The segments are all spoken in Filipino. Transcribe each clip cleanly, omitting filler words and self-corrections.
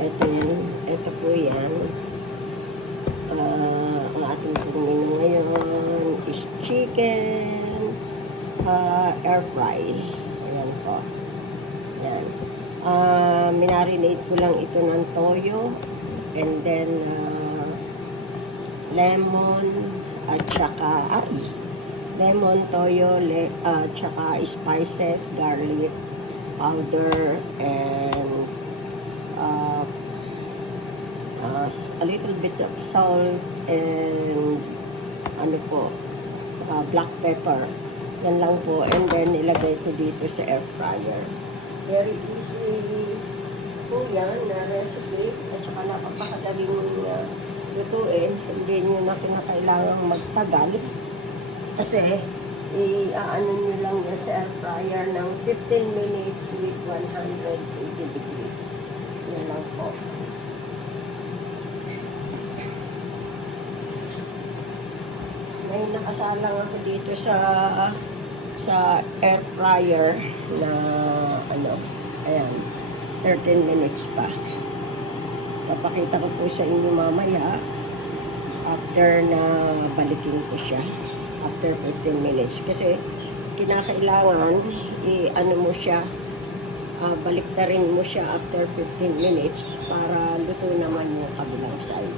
ito po yan. Ang ating pong menu ngayon is chicken air fry. Ayan po. Ayan. Minarinate ko lang ito ng toyo and then lemon at saka lemon, toyo, tsaka spices, garlic powder, and a little bit of salt and black pepper. Yan lang po. And then ilagay ko dito sa air fryer. Very easy po yan na recipe. At saka napapakadaling lutuin. Hindi nyo na kinakailangang magtagal. Kasi i-ano nyo lang yan sa air fryer ng 15 minutes with 180 degrees. Yan lang po. May nakasalang ako dito sa air fryer na ayan, 13 minutes pa. Papakita ko po sa inyo mamaya after na balikin ko siya after 15 minutes kasi kinakailangan i-ano mo siya, baliktarin mo siya after 15 minutes para luto naman yung kabilang side.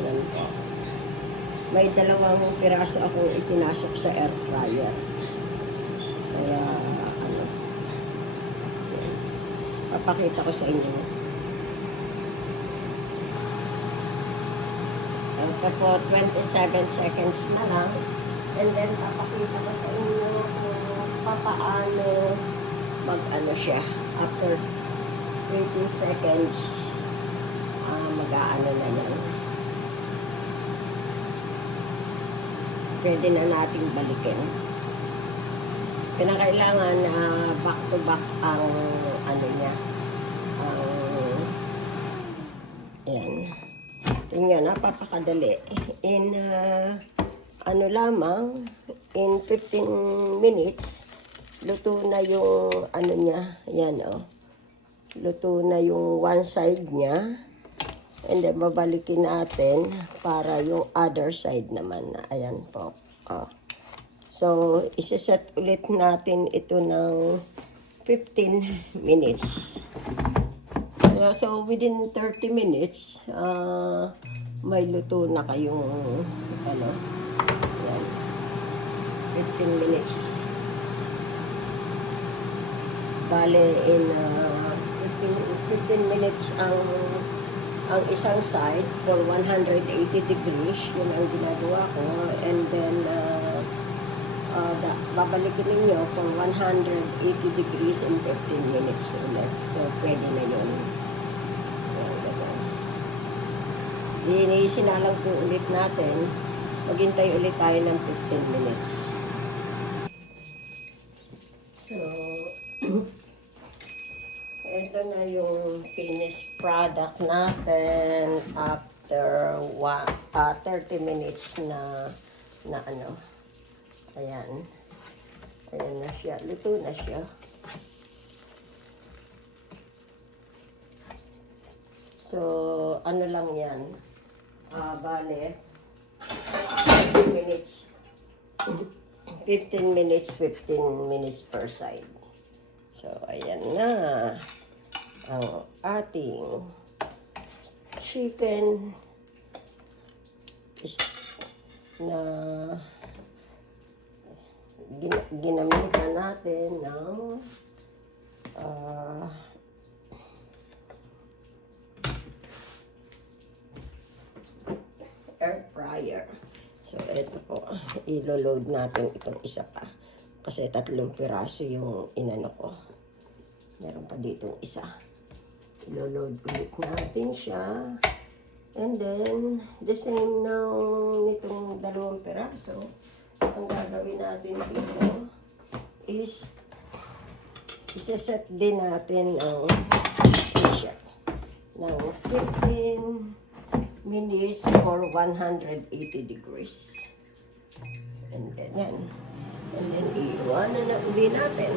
Yan po. May 2 piraso akong ipinasok sa air fryer. Kaya, papakita ko sa inyo. Ito po, 27 seconds na lang. And then, papakita ko sa inyo kung papaano mag-ano siya. After 20 seconds, mag-aano na yan. Pwede na nating balikin. Kinakailangan na back to back ang niya. Ayan. Tingnan, napapakadali. In lamang, in 15 minutes, luto na yung niya. Ayan, luto na yung one side niya. And then, babalikin natin para yung other side naman na. Ayan po. So, isa-set ulit natin ito ng 15 minutes. So within 30 minutes, may luto na kayong, ayan, 15 minutes. Bale, in 15 minutes ang isang side for 180 degrees, yun ang ginagawa ko. And then, babalikin ninyo for 180 degrees in 15 minutes ulit. So, pwede na yun. Sinalang po ulit natin. Maghintay ulit tayo ng 15 minutes. So, ito na yung finished product natin after 30 minutes na ayan. Ayan na siya. Luto na siya. So, ano lang yan. Bale, 15 minutes. 15 minutes per side. So, ayan na. Ang ating chicken is na ginamitan natin ng air fryer. So, ito po, ilo-load natin itong isa pa. Kasi 3 piraso yung inano ko. Meron pa dito isa. Ilo-load ulit natin siya. And then, the same now nitong 2 piraso. Ang gagawin natin dito is isa-set din natin ang siya ng 15 minutes for 180 degrees. And then yan. And then iwanan na uli natin.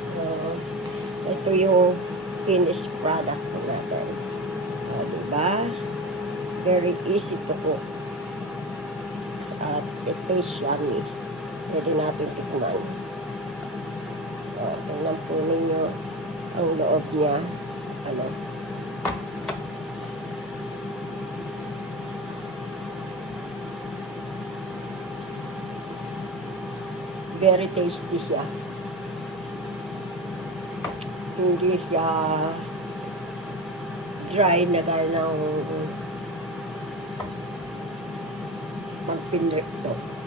So, ito yung finished product natin. Diba? Very easy to cook. At it tastes yummy. Pwede natin tikman. Tingnan po ninyo ang loob niya. Ano? Very tasty siya. Hindi siya dry na gaya ng magpinrip to.